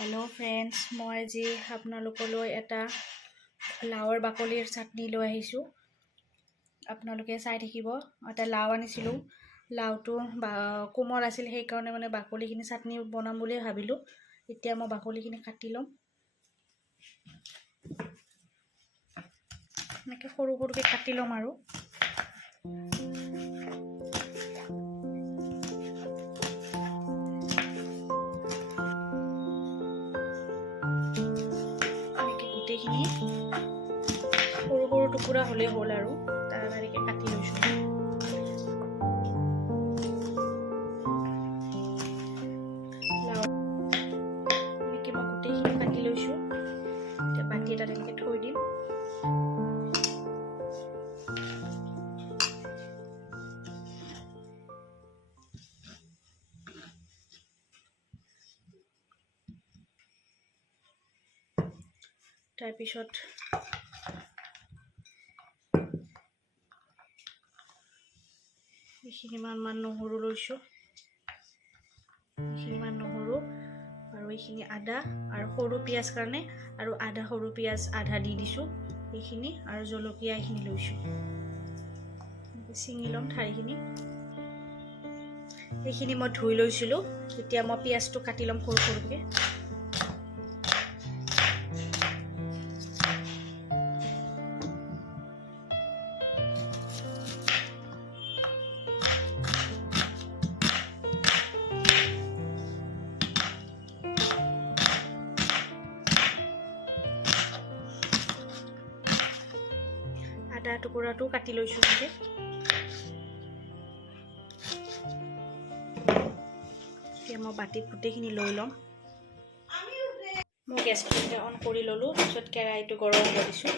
Hello friends मैं जी आपनालोकলৈ এটা লাওৰ বাকলিৰ চাটনি লৈ আহিছো। আপোনালোকে চাই থাকিব। এটা লাও আনিছিলো, লাওটো কোমল আছিল, সেই কাৰণে মানে বাকলিখিনি চাটনি বনাম বুলি ভাবিলো। এতিয়া মই বাকলিখিনি কাটি লম। এনেকৈ সৰু সৰুকৈ কাটি লম আৰু গোটেইখিনি সৰু সৰু টুকুৰা হ'লে হ'ল আৰু তাড়াতাড়িকৈ কাটি লৈছোঁ। লাও এনেকৈ মই গোটেইখিনি কাটি লৈছোঁ। এতিয়া বাতি এটাত এনেকৈ থৈ দিম। তাৰপিছত এইখিনিমান নহৰু লৈছোঁ, এইখিনিমান নহৰু আৰু এইখিনি আদা আৰু সৰু পিঁয়াজ কাৰণে আৰু আদা সৰু পিঁয়াজ আধা দি দিছোঁ। এইখিনি আৰু জলকীয়া এইখিনি লৈছোঁ। ছিঙি ল'ম ঠাৰিখিনি। এইখিনি মই ধুই লৈছিলোঁ। এতিয়া মই পিঁয়াজটো কাটি ল'ম সৰু সৰুকৈ। আদা টুকুৰাটো কাটি লৈছোঁ। এতিয়া মই বাটিত গোটেইখিনি লৈ ল'ম। মই গেছটো অন কৰি ল'লোঁ। তাৰপিছত কেৰাহীটো গৰম হ'ব দিছোঁ।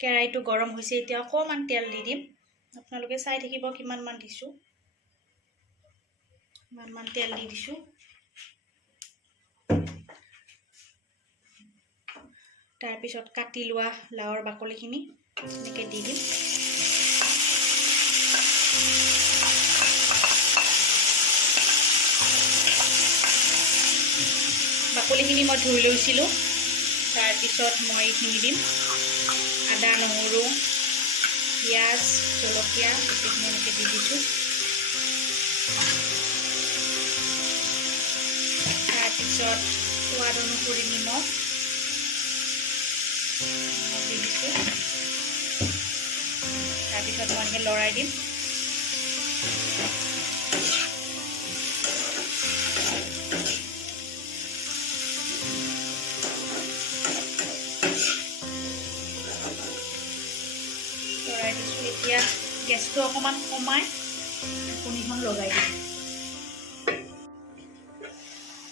কেৰাহীটো গৰম হৈছে। এতিয়া অকণমান তেল দি দিম। আপোনালোকে চাই থাকিব কিমানমান দিছোঁ। ইমানমান তেল দি দিছোঁ। তাৰপিছত কাটি লোৱা লাওৰ বাকলিখিনি এনেকৈ দি দিম। বাকলিখিনি মই ধুই লৈছিলোঁ। তাৰপিছত মই এইখিনি দিম। আদা নহৰু পিঁয়াজ জলকীয়া গোটেইখিনি এনেকৈ দি দিছোঁ। তাৰপিছত সোৱাদ অনুসৰি নিমখ দি দিছোঁ। তাৰপিছত মই এনেকৈ লৰাই দিম। লৰাই দিছোঁ। এতিয়া গেছটো অকণমান কমাই ঢাকনিখন লগাই দিম।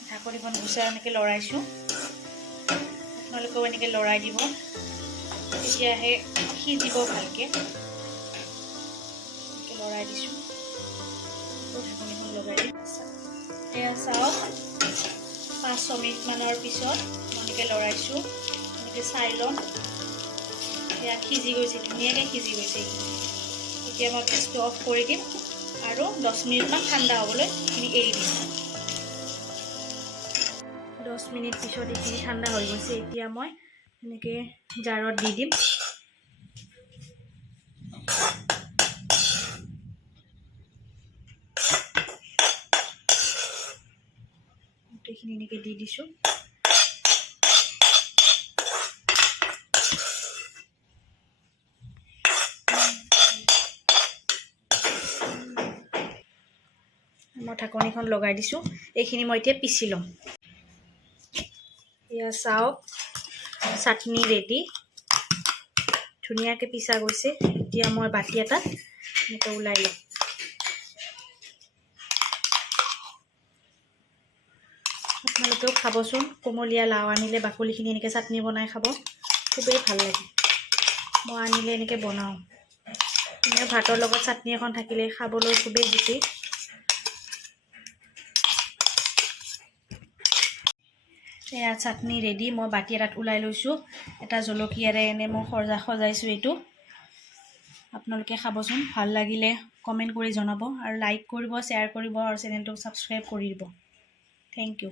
ঢাকনিখন গুচাই এনেকৈ লৰাইছোঁ। আপোনালোকেও এনেকৈ লৰাই দিব। তেতিয়াহে সিজিব ভালকৈ। এনেকৈ লৰাই দিছোঁ। ঢাকনিখন লগাই দিম। এয়া চাওক, 5-6 মিনিটমানৰ পিছত মই এনেকৈ লৰাইছোঁ। এনেকৈ চাই ল'ম। এয়া সিজি গৈছে, ধুনীয়াকৈ সিজি গৈছে। এতিয়া মই গেছটো অফ কৰি দিম আৰু 10 মিনিটমান ঠাণ্ডা হ'বলৈ এইখিনি এৰি দিম। 10 মিনিট পিছত এইখিনি ঠাণ্ডা হৈ গৈছে। এতিয়া মই এনেকৈ জাৰত দি দিম। গোটেইখিনি এনেকৈ দি দিছোঁ। মই ঢাকনিখন লগাই দিছোঁ। এইখিনি মই এতিয়া পিচি ল'ম। এয়া চাওক, চাটনি ৰেডি। ধুনীয়াকৈ পিচা গৈছে। এতিয়া মই বাটি এটাত এনেকৈ ওলাই ল'ম। আপোনালোকেও খাবচোন। কোমলীয়া লাও আনিলে বাকলিখিনি এনেকৈ চাটনি বনাই খাব, খুবেই ভাল লাগে। মই আনিলে এনেকৈ বনাওঁ। ভাতৰ লগত চাটনি এখন থাকিলে খাবলৈ খুবেই জুতি। এয়া চাটনি ৰেডি। মই বাটি এটাত ওলাই লৈছোঁ। এটা জলকীয়াৰে এনে মই সজাইছোঁ এইটো। আপোনালোকে খাবচোন, ভাল লাগিলে কমেণ্ট কৰি জনাব আৰু লাইক কৰিব, শ্বেয়াৰ কৰিব আৰু চেনেলটোক ছাবস্ক্ৰাইব কৰি দিব। Thank U.